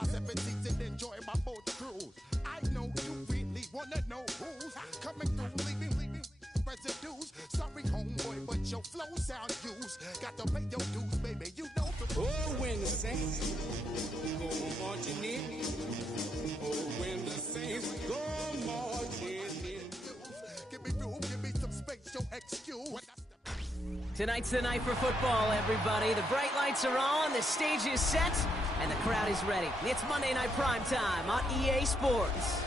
my 7 seats and enjoy my boat cruise. I know you really wanna know who's coming through, leaving residues. Sorry, homeboy, but your flow sound used. Got to pay your dues, baby. You know the oh, when the Saints go marching in. Oh, when the Saints go marching in. Give me room, give me some space, your excuse. Tonight's the night for football, everybody. The bright lights are on, the stage is set, and the crowd is ready. It's Monday Night Primetime on EA Sports.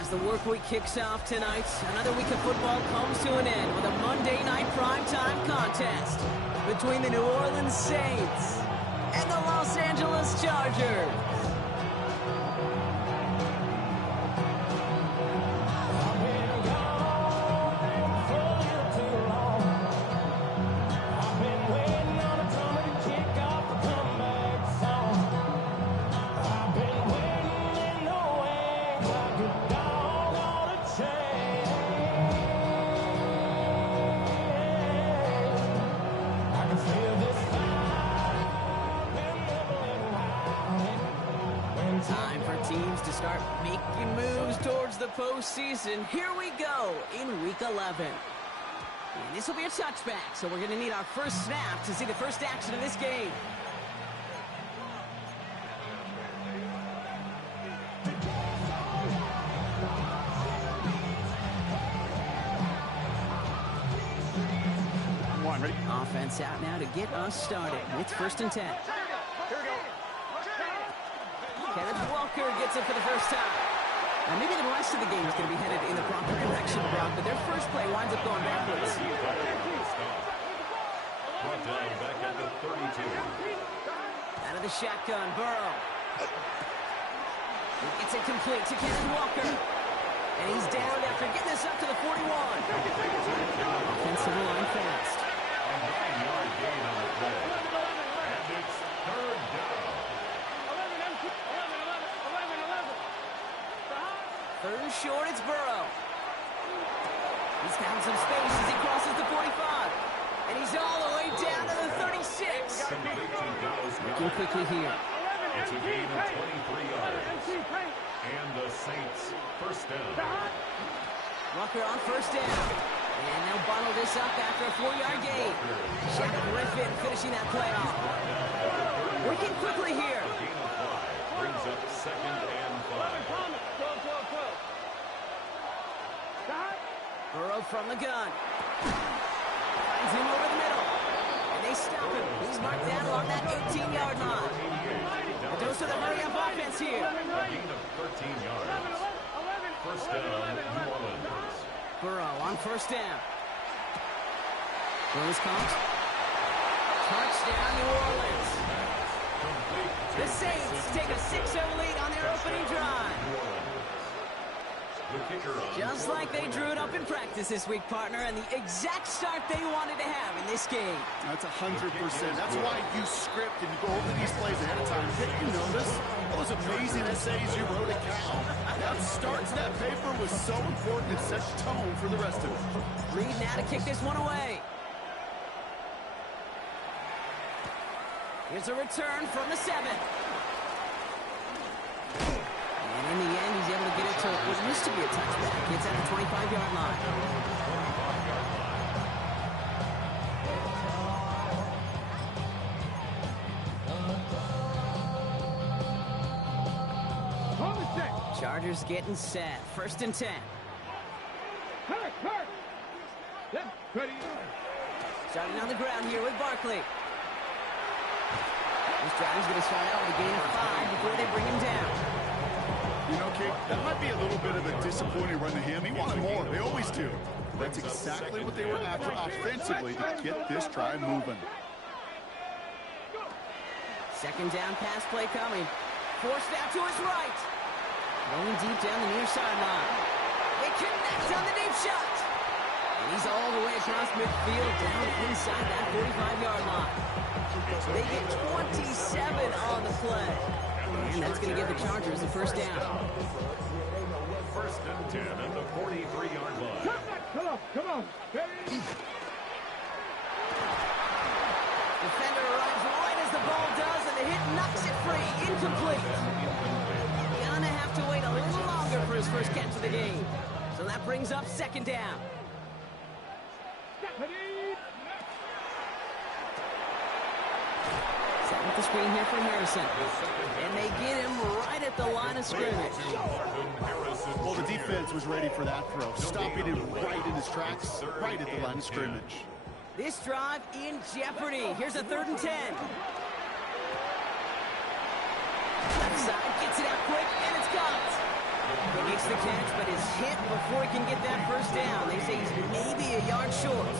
As the work week kicks off tonight, another week of football comes to an end with a Monday Night Primetime contest between the New Orleans Saints and the Los Angeles Chargers. Time for teams to start making moves towards the postseason. Here we go in Week 11. And this will be a touchback, so we're going to need our first snap to see the first action of this game. Ready? Offense out now to get us started. It's 1st and 10. Kenneth Walker gets it for the first time. Now maybe the rest of the game is going to be headed in the proper direction, Brock, but their first play winds up going backwards. Brought down back at the 32. Out of the shotgun, Burrow. It's incomplete to Kenneth Walker. And he's down after getting this up to the 41. Offensive line fast. A 9-yard gain on the play. And it's 3rd down. 3rd and short, it's Burrow. He's found some space as he crosses the 45. And he's all the way down to the 36. Looking quickly here. It's a gain of 23 yards. And the Saints, 1st down. Walker on 1st down. And they'll bottle this up after a 4-yard gain. Shaq Griffin finishing that play off. Working quickly here. Gain of 5 brings up 2nd and 5. Burrow from the gun. Finds him over the middle. And they stop him. He's marked down along that 18-yard line. A dose of the hurry-up offense here. A gain of 13 yards. 1st down, New Orleans. Burrow on 1st down. Burrow's caught. Touchdown, New Orleans. The Saints take a 6-0 lead on their opening drive. Just like they drew it up in practice this week, partner, and the exact start they wanted to have in this game. That's 100%. That's why you script and you go over these plays ahead of time. Did you notice those amazing essays you wrote at Cal? That start to that paper was so important. It set the tone for the rest of it. Reed now to kick this one away. Here's a return from the 7. And in the end, he's able to get it to what used to be a touchback. Gets at the 25-yard line. Chargers getting set. 1st and 10. Starting on the ground here with Barkley. This drive is going to start out with a gain of 5 before they bring him down. You know, Kate, that might be a little bit of a disappointing run to him. He wanted more. They always do. That's exactly what they were after offensively to get this drive moving. 2nd down pass play coming. Forced out to his right. Rolling deep down the near sideline. They connect on the deep shot. And he's all the way across midfield down inside that 45-yard line. They get 27 on the play. And that's going to give the Chargers the 1st down. 1st and 10 at the 43-yard line. Come on. Defender arrives right as the ball does, and the hit knocks it free. Incomplete. to wait a little longer for his first catch of the game. So that brings up second down. Set with the screen here for Harrison. And they get him right at the line of scrimmage. Well, the defense was ready for that throw, stopping him right in his tracks, right at the line of scrimmage. This drive in jeopardy. Here's a 3rd and 10. Left side, gets it out quick, and it's caught. He makes the catch, but is hit before he can get that first down. They say he's maybe a yard short.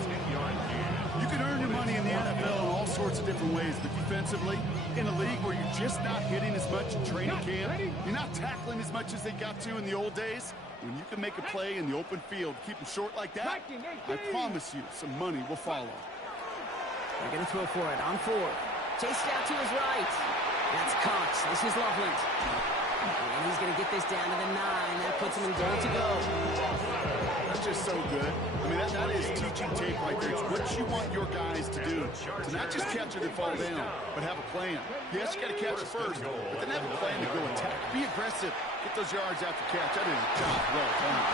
You can earn your money in the NFL in all sorts of different ways, but defensively, in a league where you're just not hitting as much in training camp, you're not tackling as much as they got to in the old days, when you can make a play in the open field, keep them short like that, I promise you some money will follow. They're going to throw for it on 4th. Chased out to his right. That's Cox. This is Loveland. And he's going to get this down to the 9. That puts him in goal to go. That's just so good. I mean, that is teaching tape right there. It's what you want your guys to do. To not just catch it and fall down, but have a plan. Yes, you got to catch it first, but then have a plan to go attack. Be aggressive. Get those yards after catch. That is a job well done.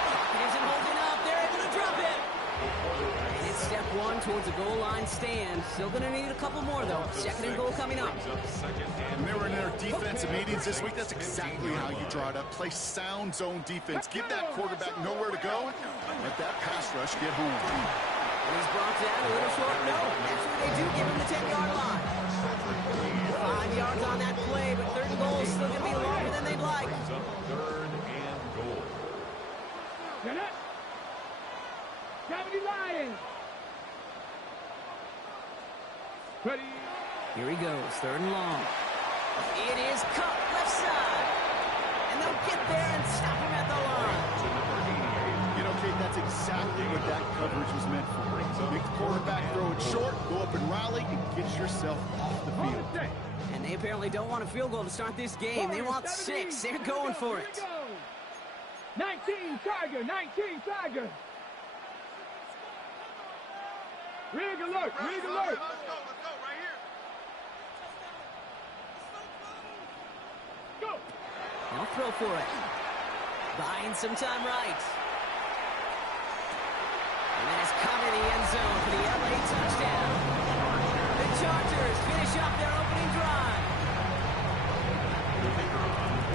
Isn't holding up. They're able to drop it. And it's step 1 towards a goal line stand. Still going to need a couple more, though. 2nd and goal coming up. When they were in their defensive meetings this week, that's exactly how you draw it up. Play sound zone defense. Give that quarterback nowhere to go. Let that pass rush get home. And he's brought down a little short. No, actually they do give him the 10-yard line. 5 yards on that play, but 3rd and goal is still going to be longer than they'd like. 3rd and goal. Get it. Gravity Lions. Ready. Here he goes, 3rd and long. It is cut left side. And they'll get there and stop him at the line. You know, Kate, that's exactly what that coverage was meant for. Make the quarterback throw it short, go up and rally, and get yourself off the field. And they apparently don't want a field goal to start this game. They want 6. They're going for it. 19 Tiger, 19 Tiger. Rig alert, rig alert. Let's go right here. Go. They'll throw for it. Buying some time right. And that is caught in the end zone for the LA touchdown. The Chargers finish up their opening drive.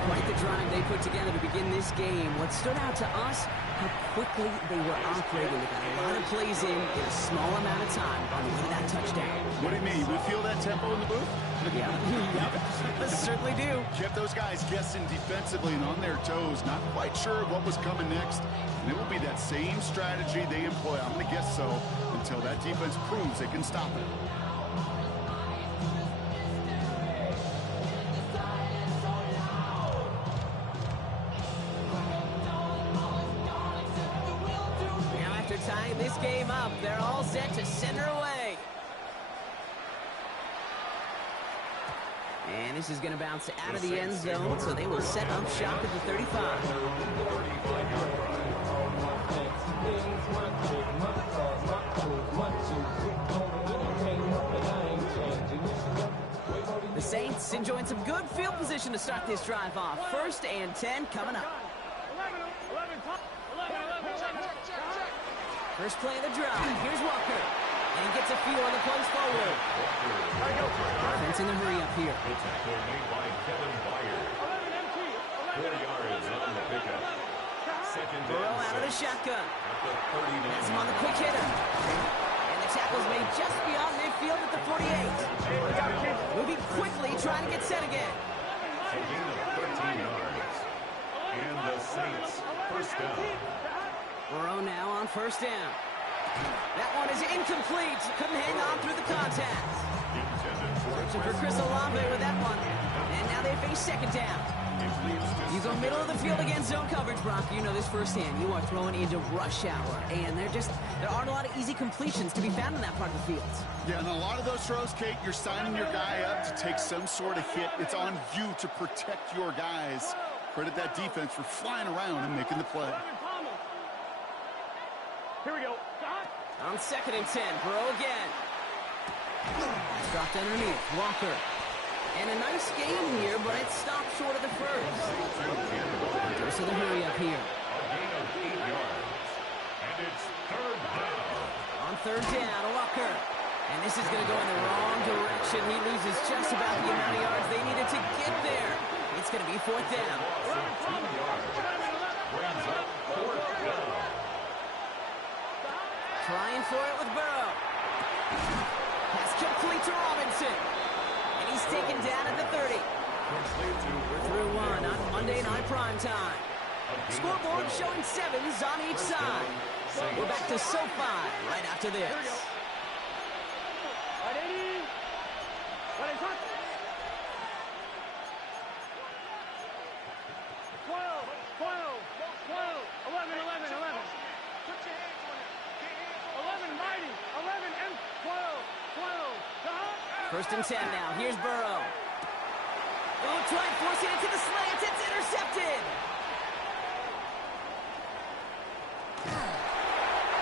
Quite the drive they put together to begin this game. What stood out to us, how quickly they were operating. They got a lot of plays in a small amount of time on the way to that touchdown. What do you mean? We feel that tempo in the booth? Yeah, certainly do. Kept those guys guessing defensively and on their toes, not quite sure what was coming next. And it will be that same strategy they employ, I'm going to guess so, until that defense proves they can stop it. Now after tying this game up, they're all set to center away. And this is going to bounce out of the end zone, so they will set up shop at the 35. The Saints enjoying some good field position to start this drive off. 1st and 10 coming up. 11. First play of the drive. Here's Walker. And he gets a few on the plays forward. Defense in the hurry up here. The tackle made by Kevin Byard. 4 yards on the pickup. 2nd Burrow and out of the 6. shotgun. At the 39. That's him on the quick hitter. And the tackle's made just beyond midfield at the 48. Moving quickly, trying to get set again. A gain of 13 yards. And the Saints first down. Burrow now on 1st down. That one is incomplete. Couldn't hang on through the contact. Searching for Chris Olave with that one. And now they face 2nd down. You go middle of the field against zone coverage, Brock. You know this firsthand. You are throwing into rush hour. And there aren't a lot of easy completions to be found in that part of the field. Yeah, and a lot of those throws, Kate, you're signing your guy up to take some sort of hit. It's on you to protect your guys. Credit that defense for flying around and making the play. Here we go. On 2nd and 10, Burrow again. Dropped underneath, Walker. And a nice close game here, but it stopped short of the first. Dose of the hurry up here. A gain of 8 yards. And it's third down. On third down, Rucker. And this is going to go in the wrong direction. He loses just about the amount of yards they needed to get there. It's going to be fourth down. Loss of 2 yards. Brings up fourth down. Trying for it with Burrow. Pass complete to Robinson. And he's taken down at the 30. We're through one on Monday Night Primetime. Scoreboard showing 7s on each side. We're back to SoFi right after this. First and 10 now. Here's Burrow. Oh, trying forcing it to the slants. It's intercepted.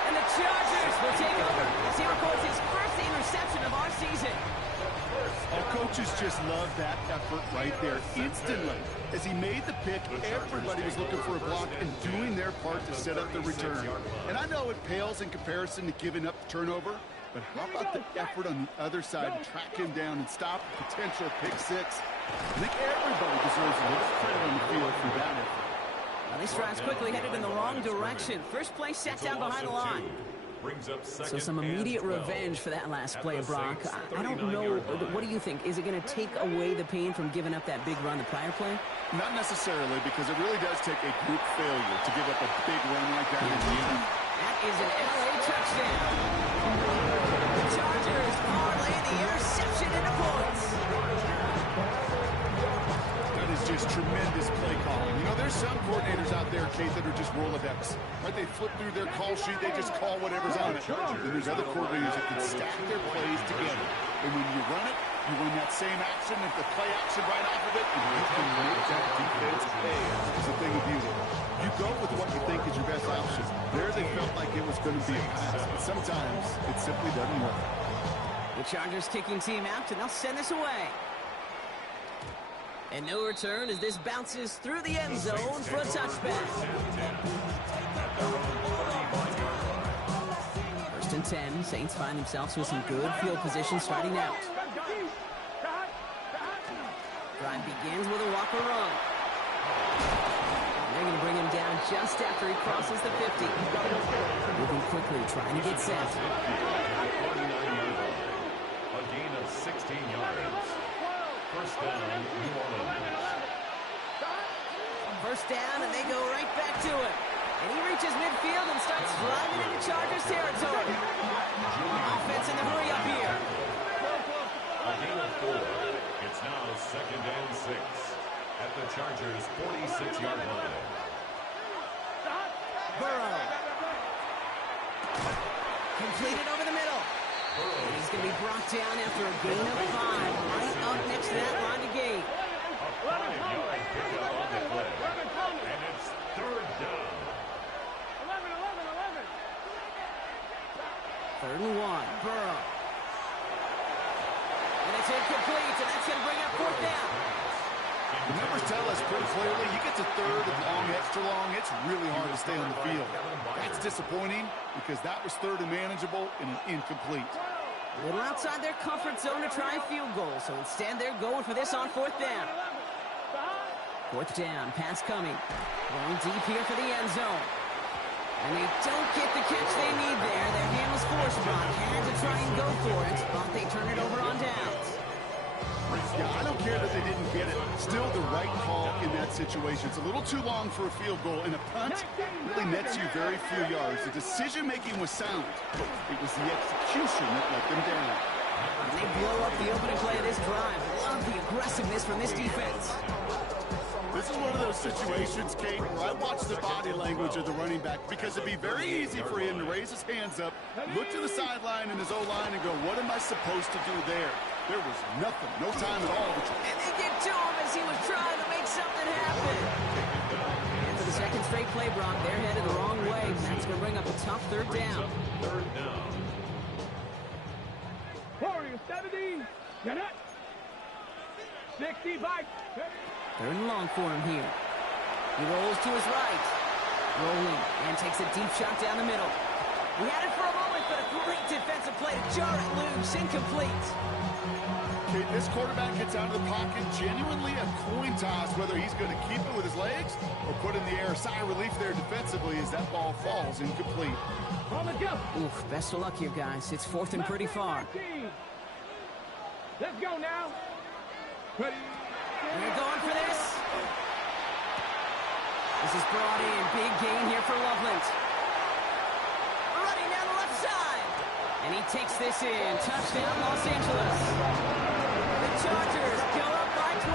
And the Chargers will take over as he records his first interception of our season. Oh, coaches just love that effort right there. Instantly, as he made the pick, everybody was looking for a block and doing their part to set up the return. And I know it pales in comparison to giving up the turnover, but how about the effort on the other side to track him down and stop a potential pick six? I think everybody deserves a little credit on the field for that effort. Well, these drives quickly headed in the wrong direction. First play set down behind the line. So some immediate revenge for that last play, Brock. I don't know. What do you think? Is it going to take away the pain from giving up that big run the prior play? Not necessarily, because it really does take a group failure to give up a big run like that. That is an LA touchdown. The Chargers parlay the interception into points. That is just tremendous play calling. You know, there's some coordinators out there, Kate, that are just Rolodex. Right? They flip through their call sheet, they just call whatever's on it. And there's other coordinators that can stack their plays together. And when you run it, you run that same action and the play action right off of it, and you can make that defense pay. It's a thing of beauty. You go with what you think is your best option. There they felt like it was going to be a pass, but sometimes it simply doesn't work. The Chargers kicking team out, and they'll send this away. And no return as this bounces through the end zone for a touchback. First and 10, Saints find themselves with some good field position starting out. Drive begins with a Walker run. They're going to bring him down just after he crosses the 50. Moving quickly, trying to get set. A gain of 16 yards. First down, New Orleans. First down, and they go right back to it. And he reaches midfield and starts driving into Chargers territory. Offense in the hurry up here. A gain of 4. It's now second and 6 at the Chargers' 46-yard line. Burrow. Completed over the middle. And he's going to be brought down after a gain of 5. Right up next to that line to gain. A 5-yard pickup on the play. And it's third down. 3rd and 1. Burrow. And it's incomplete, and that's going to bring up 4th down. The numbers tell us pretty clearly, you get to 3rd and long, extra long, it's really hard to stay on the field. That's disappointing because that was 3rd and manageable and an incomplete. A little outside their comfort zone to try a field goal, so instead they're going for this on 4th down. 4th down, pass coming. Going deep here for the end zone. And they don't get the catch they need there. Their hand was forced, Brock. Had to try and go for it, but they turn it over on downs. Yeah, I don't care that they didn't get it. Still the right call in that situation. It's a little too long for a field goal, and a punt really nets you very few yards. The decision-making was sound. It was the execution that let them down. And they blow up the opening play of this drive. Love the aggressiveness from this defense. This is one of those situations, Kate, where I watch the body language of the running back because it'd be very easy for him to raise his hands up, look to the sideline and his O-line and go, what am I supposed to do there? There was nothing, no time at all. And they get to him as he was trying to make something happen. And for the second straight play, Brock, they're headed the wrong way. That's going to bring up a tough 3rd down. Third down. Third and long for him here. He rolls to his right. Rolling and takes a deep shot down the middle. He had it for a moment, but a great defensive play to jar it loose. Incomplete. Okay, this quarterback gets out of the pocket, genuinely a coin toss whether he's going to keep it with his legs or put in the air. Sigh of relief there defensively as that ball falls incomplete. Oof, best of luck here, guys. It's fourth and pretty far. Let's go now. They're going for this. This is brought in. Big gain here for Loveland. Running down the left side. And he takes this in. Touchdown, Los Angeles. The Chargers go up by 12.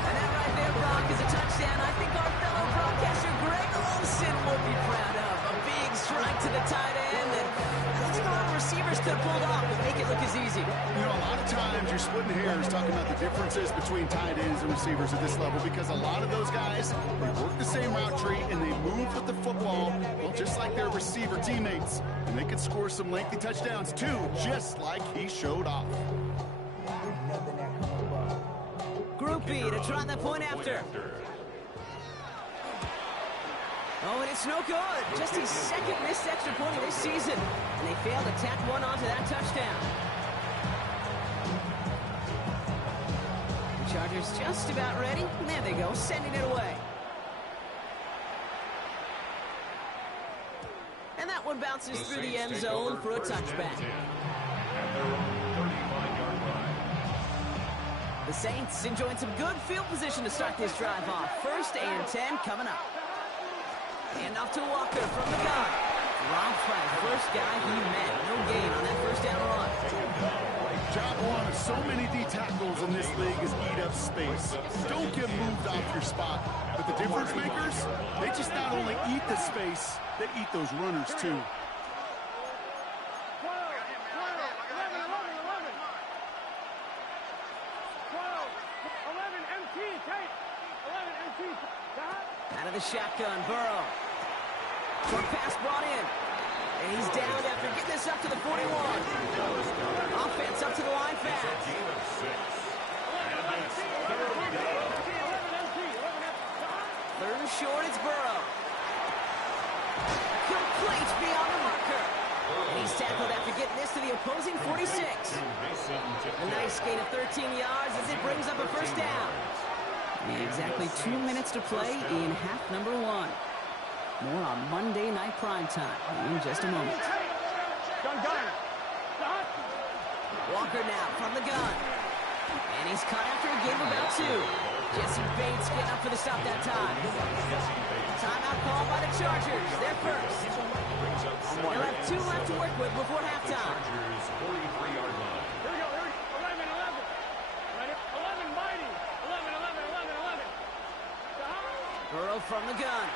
And that right there, Brock, is a touchdown. I think our fellow broadcaster Greg Olsen will be proud of. A big strike to the tight end. And I don't think a lot of receivers could have pulled off and make it look as easy. You know, a lot of times you're splitting hairs talking about the differences between tight ends and receivers at this level because a lot of those guys, they work the same route tree and they move with the football, well, just like their receiver teammates. And they can score some lengthy touchdowns too, just like he showed off. Group B to try the point after. Oh, and it's no good. Just his second missed extra point of this season. And they failed to tack one onto that touchdown. The Chargers just about ready. And there they go, sending it away. And that one bounces through the end zone for a touchback. The Saints enjoying some good field position to start this drive off. 1st and 10 coming up. And off to Walker from the gun. Rob Frank, first guy he met. No gain on that first down run. Job one of so many D tackles in this league is eat up space. Don't get moved off your spot. But the difference makers, they just not only eat the space, they eat those runners too. 11 MT, Tate. 11 MT. Out of the shotgun, Burrow. Short pass brought in. And he's down after getting this up to the 41. Offense up to the line fast. Third and short, it's Burrow. Complete beyond the marker. And he's tackled after getting this to the opposing 46. A nice gain of 13 yards as it brings up a first down. Exactly 2 minutes to play in half number 1. More on Monday Night Primetime in just a moment. Walker now from the gun. And he's caught after a gain of about 2. Jesse Bates getting up for the stop that time. Timeout called by the Chargers. They're first. They'll have 2 left to work with before halftime. Chargers 43-yard line. Here we go. 11. 11 mighty. 11. Burrow from the gun.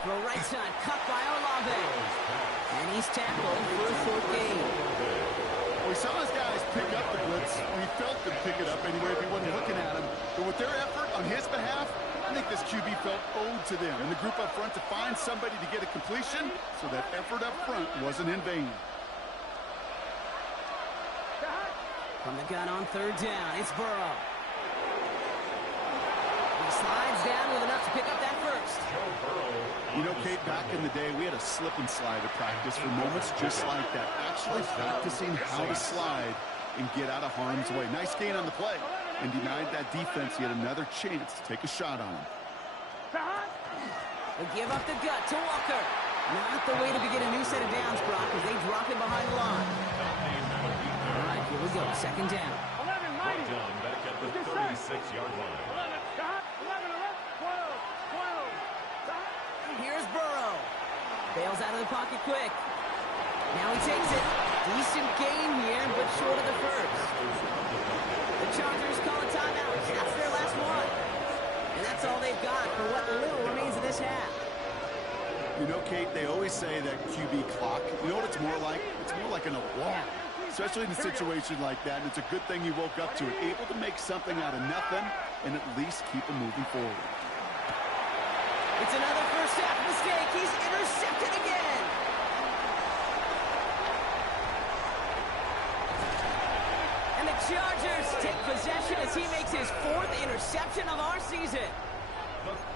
Throw right side, cut by Olave. And he's tackled for a 4th gain. We saw his guys pick up the blitz. We felt them pick it up anyway if he wasn't looking at him. But with their effort on his behalf, I think this QB felt owed to them and the group up front to find somebody to get a completion, so that effort up front wasn't in vain. From the gun on 3rd down, it's Burrow. He slides down with enough to pick up that first. You know, Kate, back in the day, we had a slip and slide at practice for moments just like that. Actually practicing how to slide and get out of harm's way. Nice gain on the play and denied that defense yet another chance to take a shot on him. They give up the gut to Walker. Not the way to begin a new set of downs, Brock, as they drop him behind the line. All right, here we go. 2nd down. 11 mighty. Down back at the 36-yard line. 11. 12. Here's Burrow. Bails out of the pocket quick. Now he takes it. Decent gain here, but short of the first. The Chargers call a timeout. That's their last one. And that's all they've got for what little remains of this half. You know, Kate, they always say that QB clock. You know what it's more like? It's more like an alarm. Especially in a situation like that. And it's a good thing you woke up to it. Able to make something out of nothing and at least keep them moving forward. It's another first half mistake. He's intercepted again. Chargers take possession as he makes his 4th interception of our season.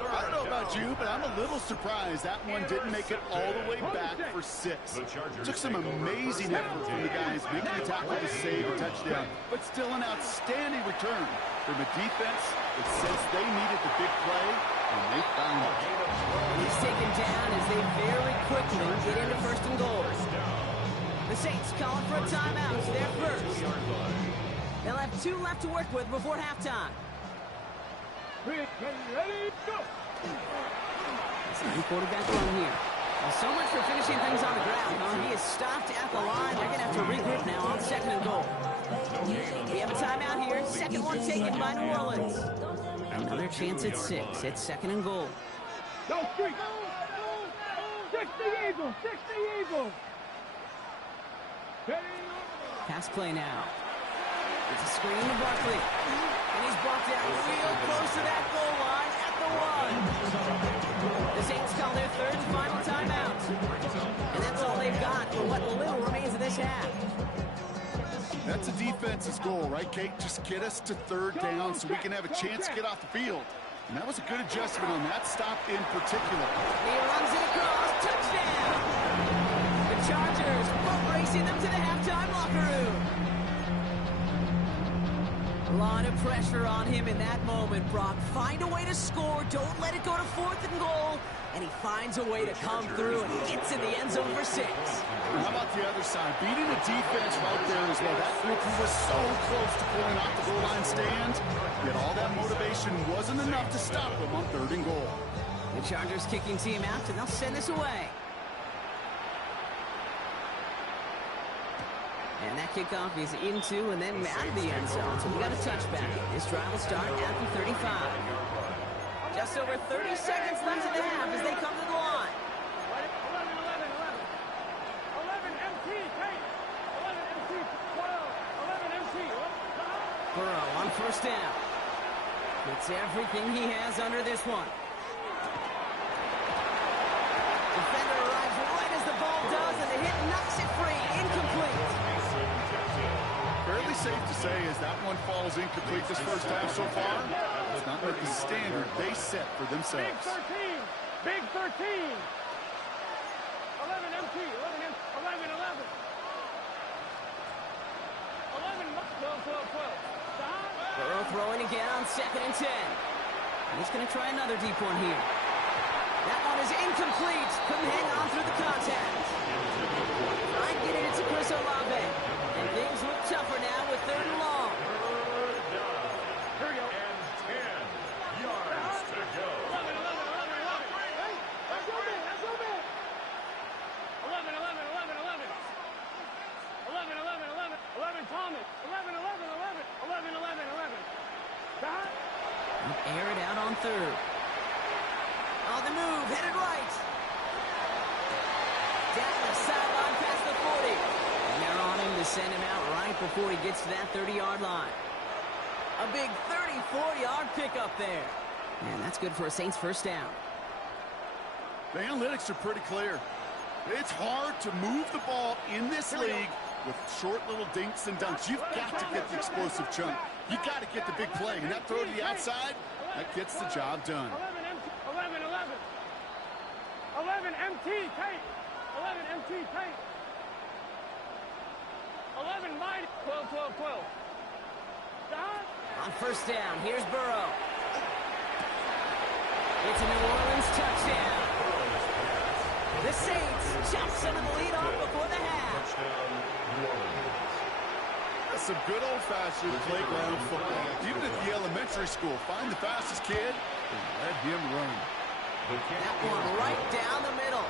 I don't know about you, but I'm a little surprised that one didn't make it all the way back for 6. Took some amazing effort from the guys making the tackle to save a touchdown, but still an outstanding return from a defense that says they needed the big play, and they found it. He's taken down as they very quickly get into 1st and goal. The Saints calling for a timeout. It's their first. They'll have 2 left to work with before halftime. Ready, go! It's a new quarterback run here. Well, so much for finishing things on the ground, huh? He is stopped at the line. They're going to have to regroup now on 2nd and goal. We have a timeout here. 2nd one taken by New Orleans. Another chance at 6. It's 2nd and goal. Go, street! 60 Eagles! 60 Eagles! Pass play now. It's a screen to Barkley. And he's brought down real close to that goal line at the 1. The Saints call their 3rd and final timeout. And that's all they've got for what little remains of this half. That's a defense's goal, right, Kate? Just get us to 3rd down so we can have a chance to get off the field. And that was a good adjustment on that stop in particular. He runs it across. Touchdown! The Chargers boat racing them to the halftime locker room. A lot of pressure on him in that moment, Brock. Find a way to score. Don't let it go to 4th and goal. And he finds a way to come through and gets in the end zone for 6. And how about the other side? Beating the defense right there as well. That group was so close to pulling off the goal line stand. Yet all that motivation wasn't enough to stop them on 3rd and goal. The Chargers kicking team out, and they'll send this away. And that kickoff is into and then out of the end zone. So we got a touchback. This drive will start at the 35. Just over 30 seconds left in the half as they come to the line. 11 MT, Kate! 11 MT, 12, 11 MT. Burrow on 1st down. Gets everything he has under this one. Defender arrives right as the ball does, and the hit knocks it free. Incomplete. Fairly safe to say as that one falls incomplete this first half so far. It's not like the standard they set for themselves. Big 13! 11 MT, 11 MT, 11, 11. 11, 12, 12, 12. Stop! Burrow throwing again on 2nd and 10. And he's going to try another deep one here. That one is incomplete. Couldn't hang on through the contact. Trying to get it to Chris Olave. And things look tougher now with 3rd and long. Here we go. And 10 yards to go. 11, 11, 11, 11. Hey, that's so big, that's so big. 11, 11, 11, 11. 11, 11, 11, 11, Thomas. 11, 11, 11, 11, 11, 11. Stop. Air it out on 3rd. On the move, headed right. Down the sideline past the 40. And they're on him to send him out right before he gets to that 30-yard line. A big 34-yard pickup there. And that's good for a Saints 1st down. The analytics are pretty clear. It's hard to move the ball in this league with short little dinks and dunks. You've got to get the explosive chunk. You've got to get the big play. And that throw to the outside, that gets the job done. 11, 11. 11 MT, Kate. 11 MT, Kate. 11 mighty. 12, 12, 12. Stop. On 1st down, here's Burrow. It's a New Orleans touchdown. The Saints chop some of the lead off before the half. That's some good old-fashioned playground football. Even at the elementary school, find the fastest kid and let him run. That one right down the middle.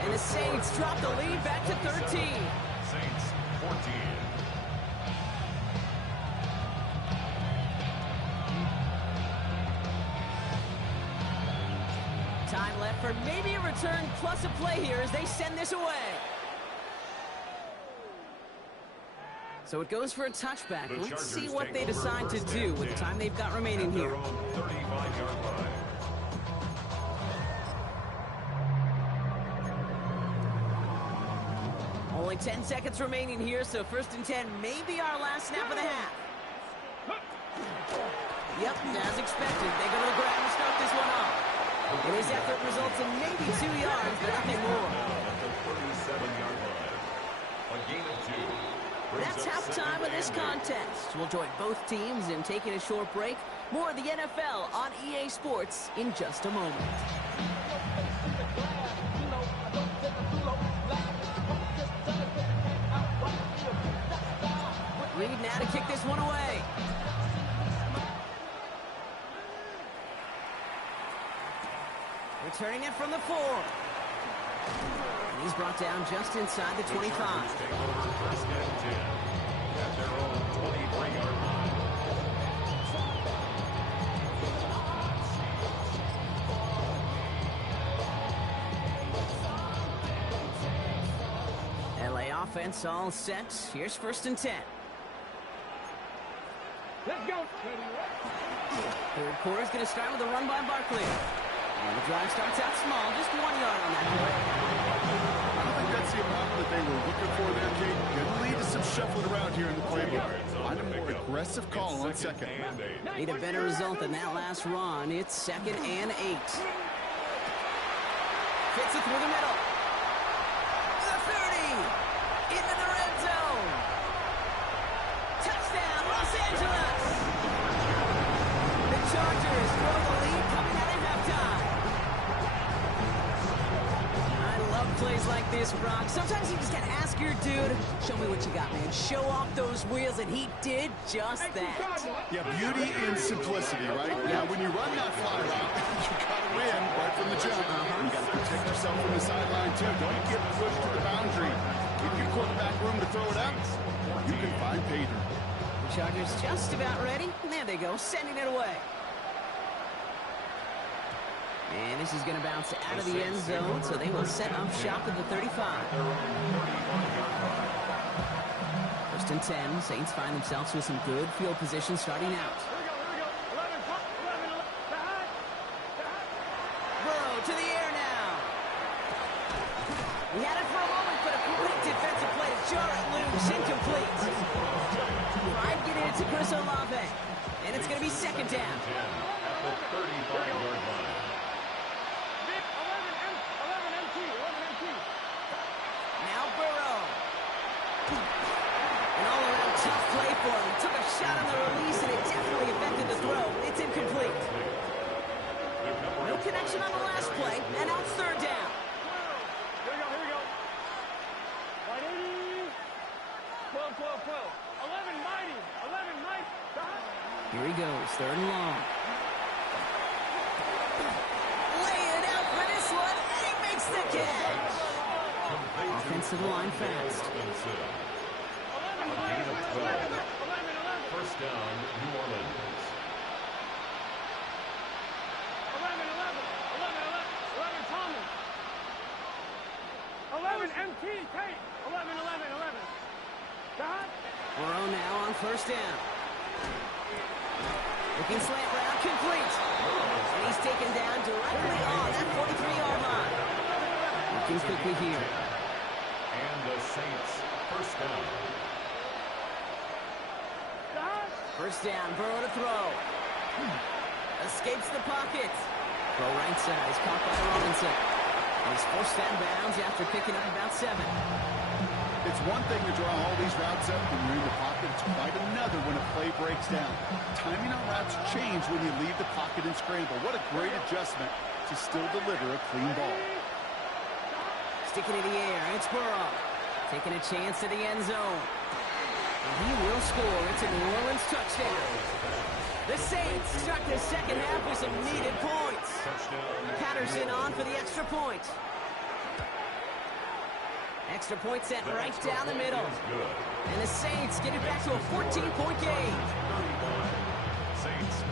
And the Saints drop the lead back to 13. Saints 14. Time left for maybe a return plus a play here as they send this away. So it goes for a touchback. Let's see what they decide to do with the time they've got remaining here. 35-yard line. Only 10 seconds remaining here, so 1st and 10 may be our last snap of the half. Yep, as expected, they go to the ground to start this one off. And his effort results in maybe 2 yards, but nothing more. At the 37-yard line. A gain of 2. That's halftime of this contest. We'll join both teams in taking a short break. More of the NFL on EA Sports in just a moment. Reed now to kick this one away. Returning it from the 4. And he's brought down just inside the 25. Take over 1st and 10 at their own 23-yard line. LA offense all set. Here's 1st and 10. Let's go. Third quarter's going to start with a run by Barkley. And the drive starts out small, just 1 yard on that play. I don't think that's the amount that they were looking for there, Kate. Could lead to some shuffling around here in the playbook. Find a more aggressive call on 2nd. Need a better result than that last run. It's 2nd and 8. Fits it through the middle. The 30. Into the red zone. Touchdown, Los Angeles. The Chargers throw the lead coming out of halftime. I love plays like this, Brock. Sometimes you just gotta ask your dude, show me what you got, man. Show off those wheels, and he did just that. Yeah, beauty and simplicity, right? Now, when you run that fly route, you gotta win right from the jump. You gotta protect yourself from the sideline, too. Don't get pushed to the boundary. Give your quarterback room to throw it up. You can find pay dirt. The Chargers just about ready. There they go, sending it away. And this is going to bounce out of the end zone, so they will set up shop at the 35. 1st and 10. Saints find themselves with some good field position starting out. Burrow to the air now. He had it for a moment, but a great defensive play to jar it loose. Incomplete. Tried to get it to Chris Olave. And it's going to be 2nd down. At the 35-yard line. Now Burrow. An all-around tough play for him. He took a shot on the release, and it definitely affected the throw. It's incomplete. No connection on the last play, and now it's 3rd down. Here we go. 12, 12, 12. 11 mighty. Here he goes, 3rd and long. Lay it out for this one, and he makes the catch. Offense to the line fast. A gain of 12. 1st down, New Orleans. 11 Thomas. 11 MT, Kate. 11. Burrow now on 1st down. Looking slant route, complete. And he's taken down directly on that 43-yard line. Looking quickly here. And the Saints, 1st down. 1st down, Burrow to throw. Escapes the pocket. Throw right side, is caught by Robinson. And he's forced out of bounds after picking up about 7. It's one thing to draw all these routes up when you're in the pocket. It's quite another when a play breaks down. Timing on routes change when you leave the pocket and scramble. What a great adjustment to still deliver a clean ball. Sticking in the air, it's Burrow. Taking a chance at the end zone. And he will score. It's a New Orleans touchdown. The Saints start the 2nd half with some needed points. Patterson on for the extra point. Extra point set right down the middle. And the Saints get it back to a 14-point game. 31. Saints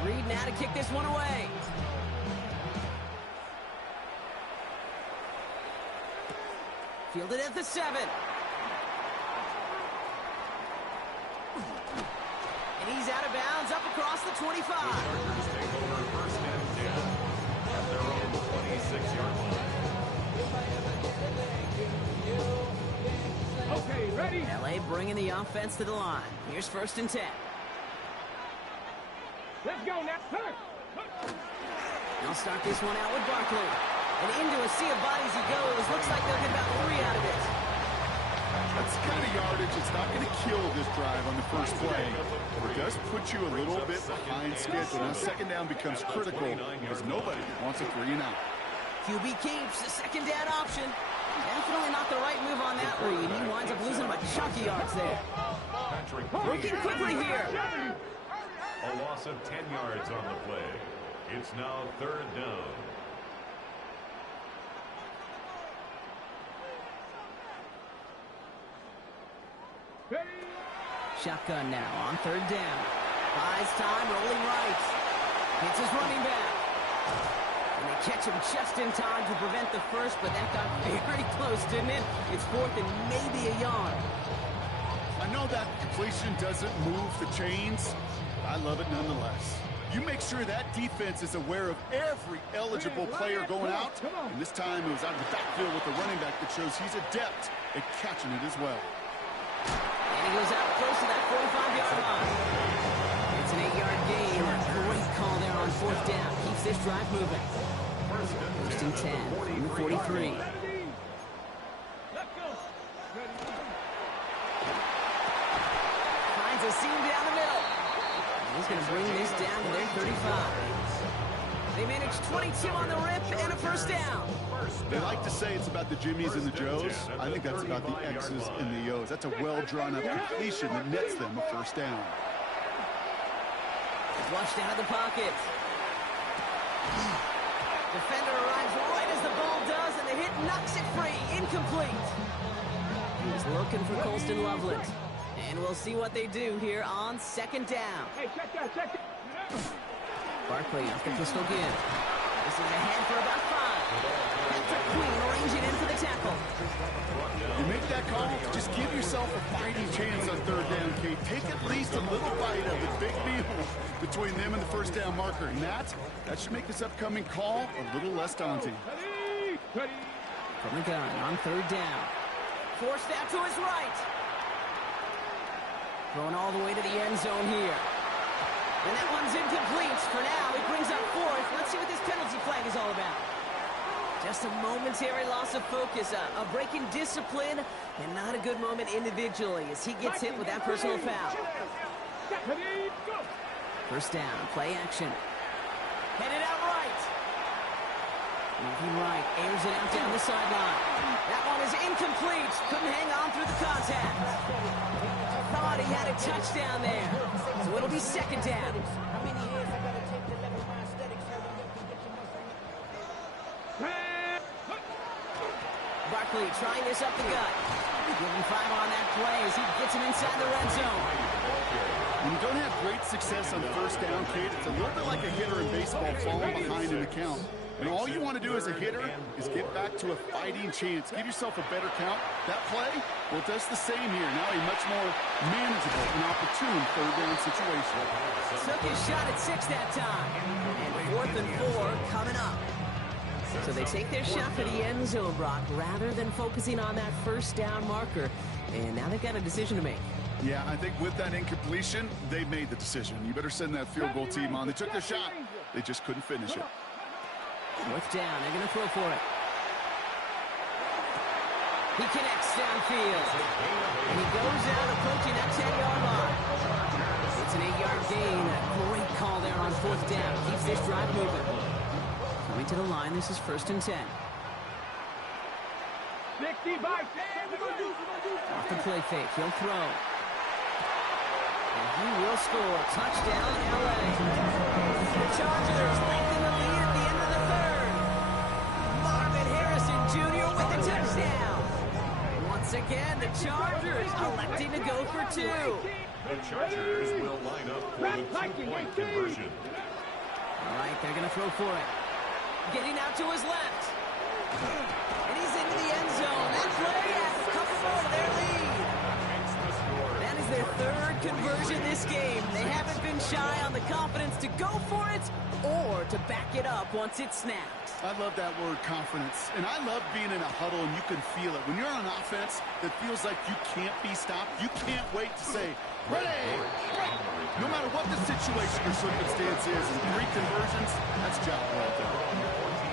21. Reed now to kick this one away. Fielded at the 7. And he's out of bounds up across the 25. Chargers take over 1st and 10. play, bringing the offense to the line. Here's 1st and 10. Let's go now. They'll start this one out with Barkley. And into a sea of bodies he goes. Looks like they'll get about 3 out of it. That's the kind of yardage. It's not going to kill this drive on the first play. It does put you a little bit behind schedule. Now, 2nd down becomes critical because nobody wants a 3 and out. QB keeps the 2nd down option. Definitely not the right move on that read. He winds up losing about chunky yards there. Working quickly here. A loss of 10 yards on the play. It's now 3rd down. Shotgun now on 3rd down. Buys time, rolling right. Hits his running back. And they catch him just in time to prevent the first, but that got very close, didn't it? It's 4th and maybe a yard. I know that completion doesn't move the chains. I love it nonetheless. You make sure that defense is aware of every eligible player going out. And this time it was out of the backfield with the running back that shows he's adept at catching it as well. And he goes out close to that 45-yard line. It's an 8-yard gain. Great call there on 4th down. Keeps this drive moving. 1st and 10 from the 43. Finds a seam down the middle. He's going to bring this down to their 35. They managed 22 on the rip and a 1st down. They like to say it's about the Jimmies and the Joes. I think that's about the X's and the O's. That's a well-drawn-up completion that nets them a 1st down. Flushed out of the pocket. Defender arrives right as the ball does, and the hit knocks it free. Incomplete. He's looking for Colston Loveland. And we'll see what they do here on 2nd down. Hey, check that. Barkley off the pistol again. This is ahead for about 5. Patrick Queen arranging in for the tackle. You make that call, just give yourself a fighting chance on 3rd down, Kate. Take at least a little bite of the big meal between them and the 1st down marker. And that should make this upcoming call a little less daunting. From the gun on 3rd down. Forced out to his right. Going all the way to the end zone here. And that one's incomplete. For now, it brings up 4th. Let's see what this penalty flag is all about. Just a momentary loss of focus, a break in discipline, and not a good moment individually as he gets hit with that personal foul. 1st down, play action. Headed out right. Moving right, airs it out down the sideline. That one is incomplete. Couldn't hang on through the contact. Thought he had a touchdown there. So it'll be 2nd down. Barkley trying this up the gut. Giving 5 on that play as he gets him inside the red zone. When you don't have great success on 1st down, Kate, it's a little bit like a hitter in baseball falling behind in the count. And all you want to do as a hitter is get back to a fighting chance. Give yourself a better count. That play, well, it does the same here. Now a much more manageable and opportune 3rd down situation. Took his shot at 6 that time. And 4th and 4 coming up. So they take their shot for the end zone, Brock, rather than focusing on that 1st down marker. And now they've got a decision to make. Yeah, I think with that incompletion, they made the decision. You better send that field goal team on. They took their shot. They just couldn't finish it. 4th down, they're going to throw for it. He connects downfield. And he goes out approaching that 10-yard line. It's an 8-yard gain. A great call there on 4th down. Keeps this drive moving. Coming to the line, this is 1st and 10. 60 by 10. Off the play fake, he'll throw. And he will score. Touchdown, LA. The Chargers lengthen the lead at the end of the 3rd. Marvin Harrison Jr. with the touchdown. Once again, the Chargers electing to go for 2. The Chargers will line up for the 2-point conversion. All right, they're going to throw for it. Getting out to his left. And he's into the end zone. That play adds a couple more to their lead. That is their 3rd conversion this game. They haven't been shy on the confidence to go for it or to back it up once it's snapped. I love that word, confidence. And I love being in a huddle and you can feel it. When you're on offense, it feels like you can't be stopped. You can't wait to say, ready, break. No matter what the situation or circumstance is, in 3 conversions, that's job well done.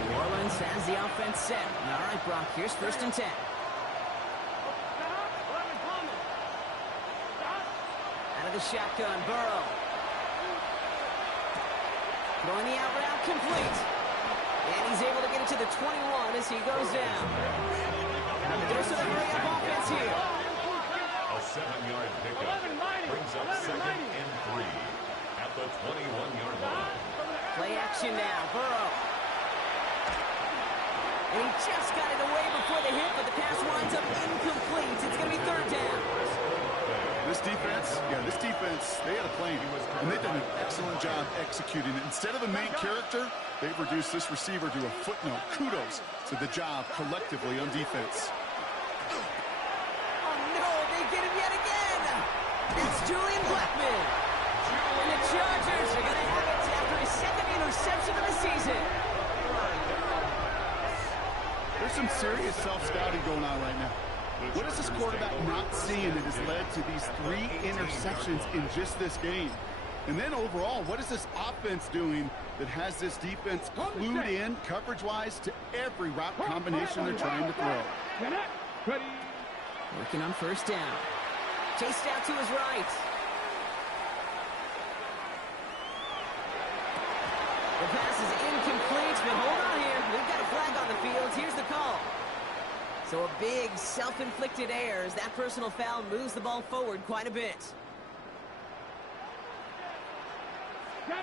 New Orleans has the offense set. All right, Brock, here's 1st and 10. Out of the shotgun, Burrow. Throwing the out route complete. And he's able to get it to the 21 as he goes down. There's a hurry-up offense here. A 7-yard pickup brings up 2nd and 3 at the 21-yard line. Play action now, Burrow. And he just got it away before the hit, but the pass winds up incomplete. It's going to be 3rd down. This defense, they had a plan, and they've done an excellent job executing it. Instead of a main character, they've reduced this receiver to a footnote. Kudos to the job collectively on defense. Oh, no, they get him yet again. It's Julian Blackmon. And the Chargers are going to have it after his 2nd interception of the season. There's some serious self-scouting going on right now. What is this quarterback not seeing that has led to these 3 interceptions in just this game? And then overall, what is this offense doing that has this defense clued in coverage-wise to every route combination they're trying to throw? Working on 1st down. Chased out to his right. The pass is incomplete, but hold on here. We've got a flag on the field. Here's the call. So a big self-inflicted error as that personal foul moves the ball forward quite a bit. They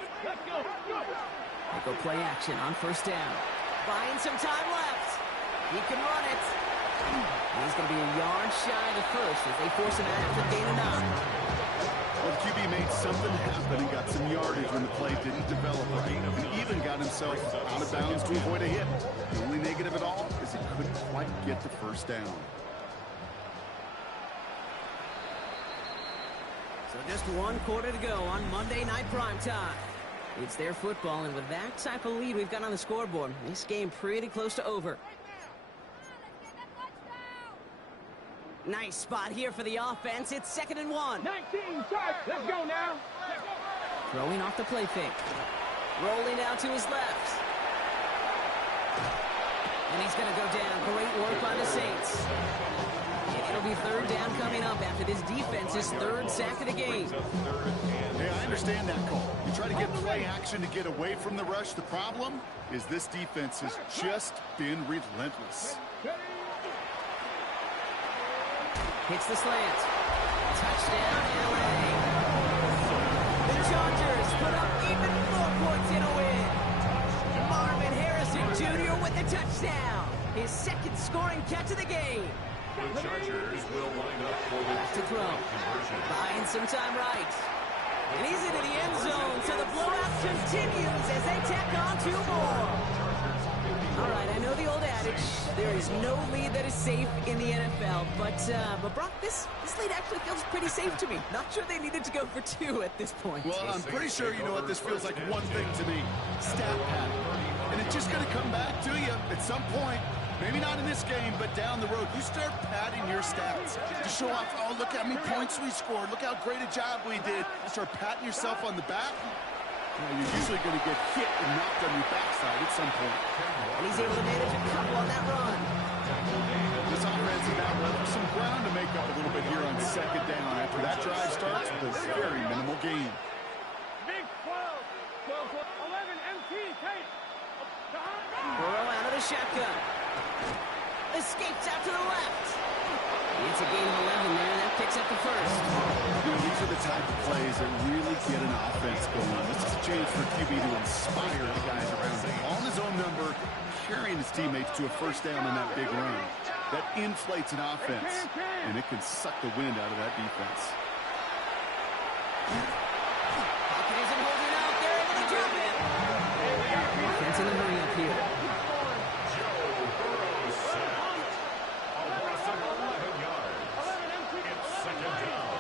go play action on 1st down. Buying some time left. He can run it. He's going to be a yard shy of the 1st as they force him out after gain of 9. Well, the QB made something happen and got some yardage when the play didn't develop right. And even got himself out of bounds to avoid a hit. The only negative at all is he couldn't quite get the 1st down. So just 1 quarter to go on Monday Night Primetime. It's their football, and with that type of lead we've got on the scoreboard, this game pretty close to over. Nice spot here for the offense. It's 2nd and 1. 19 shots. Let's go now. Throwing off the play fake. Rolling out to his left. And he's going to go down. Great work by the Saints. And it'll be 3rd down coming up after this defense's 3rd sack of the game. Hey, I understand that call. You try to get play action to get away from the rush. The problem is this defense has just been relentless. Hits the slant. Touchdown, LA. The Chargers put up even more points in a win. Marvin Harrison Jr. with the touchdown. His 2nd scoring catch of the game. The Chargers will line up for the To throw. conversion. Buying some time right. And he's into the end zone, so the blowout continues as they tack on 2 more. All right, I know the old adage, there is no lead that is safe in the NFL, but Brock, this lead actually feels pretty safe to me. Not sure they needed to go for 2 at this point. Well, I'm pretty sure you know what this feels like one thing to me. Stat pad. And it's just going to come back to you at some point. Maybe not in this game, but down the road. You start padding your stats to show off, oh, look how many points we scored. Look how great a job we did. You start patting yourself on the back. You're usually going to get hit and knocked on your backside at some point. And he's able to manage a couple on that run. This offense has now left some ground to make up a little bit here on 2nd down. After that drive starts with a very minimal gain. Big 12, 11 MT, tape. Burrow out of the shotgun. Escapes out to the left. It's a gain of 11 there. That picks up the 1st. These are the type of plays that really get an offense going. This is a chance for QB to inspire the guys around him. On his own number, carrying his teammates to a 1st down on that big run. That inflates an offense, and it can suck the wind out of that defense. Pocket isn't holding out. They're able to drop it. Offense in the hurry up here. Joe Burrow sacked. A loss of 11 yards. It's 2nd down.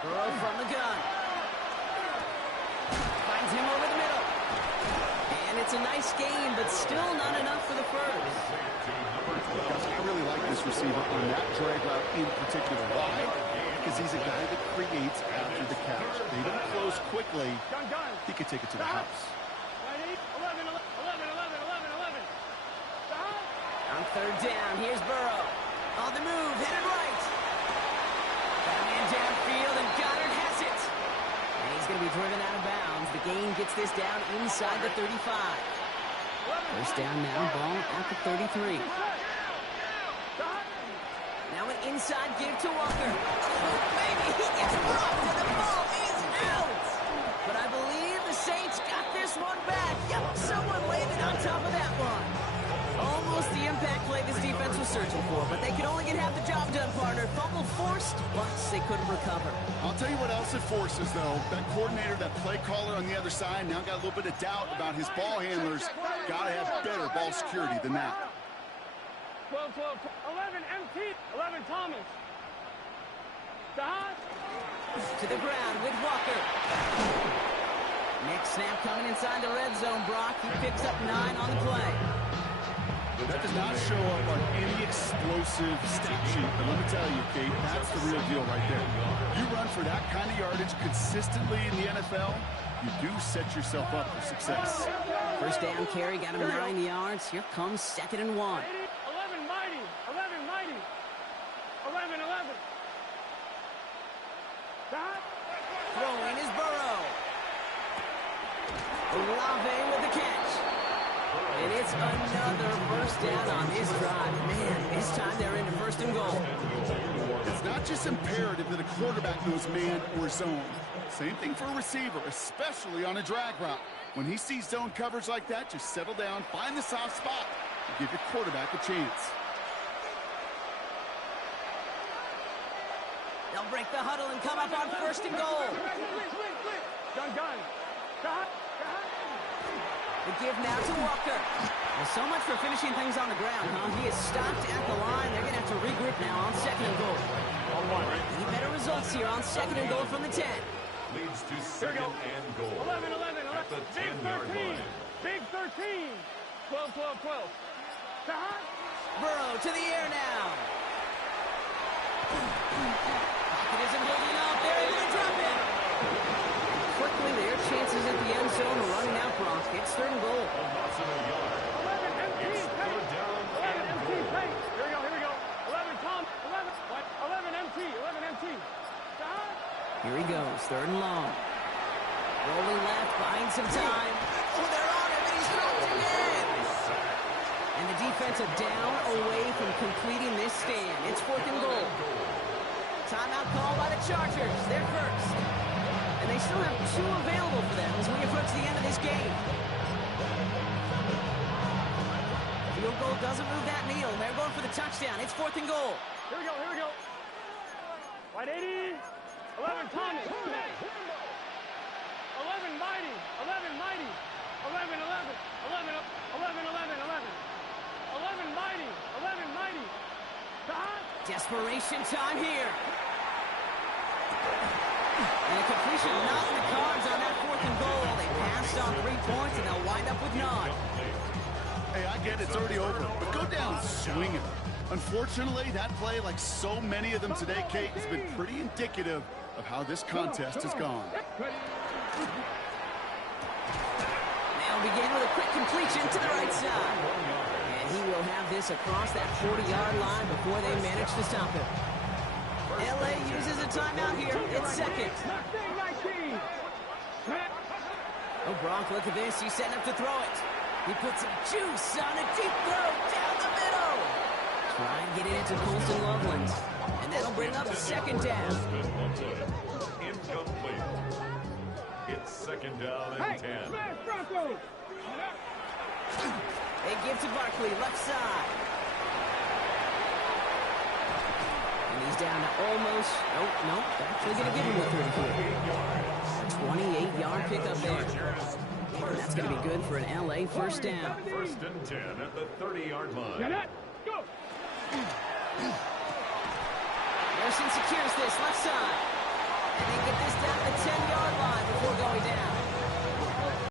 Burrow from the gun. Finds It's a nice game, but still not enough for the first. Guys, I really like this receiver on that drag route in particular. Why? Because he's a guy that creates after the catch. They don't close quickly. He could take it to the house. 11. On third down, here's Burrow. On the move, headed right. Got a man downfield, and Goddard has it. And he's going to be driven out of bounds. The gain gets this down inside the 35. First down now, ball at the 33. Now an inside give to Walker. Oh, baby, he gets rocked, and the ball is out. But I believe the Saints got this one back. Yep, someone landed on top of that one. Almost the impact play this defense was searching for, but they could only get half the job done, partner. Fumble forced, but they couldn't recover. I'll tell you what else it forces, though. That coordinator, that play caller on the other side, now got a little bit of doubt about his ball handlers. Got to have better ball security than that. 12. 11 MT. 11 Thomas. To the ground with Walker. Next snap coming inside the red zone, Brock. He picks up 9 on the play. That does not show up on any explosive stat sheet. But let me tell you, Kate, that's the real deal right there. You run for that kind of yardage consistently in the NFL, you do set yourself up for success. First down carry, got him 9 yards. Here comes 2nd and 1. 11 Mighty. 11. Throwing is Burrow. Olave with the catch. And it's another first down on this drive. Man, this time they're into 1st and goal. It's not just imperative that a quarterback knows man or zone. Same thing for a receiver, especially on a drag route. When he sees zone coverage like that, just settle down, find the soft spot, and give your quarterback a chance. They'll break the huddle and come up on 1st and goal. Gun. The give now to Walker. Well, so much for finishing things on the ground, huh? He is stopped at the line. They're going to have to regroup now on 2nd and goal. Need better results here on 2nd and goal from the 10. Leads to 2nd and goal. 11. At the 10-yard line. Big 13. 12. Burrow to the air now. Pocket isn't holding up. They're able to drop it. Quickly, their chances at the end zone are running out, Brock. It's 3rd and goal. 11 MT. It's third down and 11 MT. goal. Here we go. 11 Tom. 11 MT. Here he goes, 3rd and long. Rolling left, buying some time. Oh, they're on him, and he's dropped again. And the defense are down away from completing this stand. It's 4th and goal. Timeout call by the Chargers. They're first. And they still have 2 available for them as we approach the end of this game. Field goal doesn't move that needle. They're going for the touchdown. It's 4th and goal. Here we go. White 80. 11 Thomas. 11 Mighty. 11 Mighty. 11 Mighty. 11 Mighty. Desperation time here. And a completion not in the cards on that 4th and goal. They passed on 3 points, and they'll wind up with none. Hey, I get it's already over, but go down swinging. Unfortunately, that play, like so many of them today, Kate, has been pretty indicative of how this contest has gone. They'll begin with a quick completion to the right side. And he will have this across that 40-yard line before they manage to stop him. LA uses a timeout here. It's 2nd. Oh, Brock, look at this. He's setting up to throw it. He puts some juice on a deep throw down the middle. Try and get it into Colston Loveland. And that'll bring up 2nd down. Incomplete. It's 2nd down and 10. They give to Barkley, left side. And he's down to almost, nope, actually going to give him the 34. 28-yard pickup there. And that's going to be good for an LA first down. 1st and 10 at the 30-yard line. Go. Harrison secures this left side. And they get this down to the 10-yard line before going down.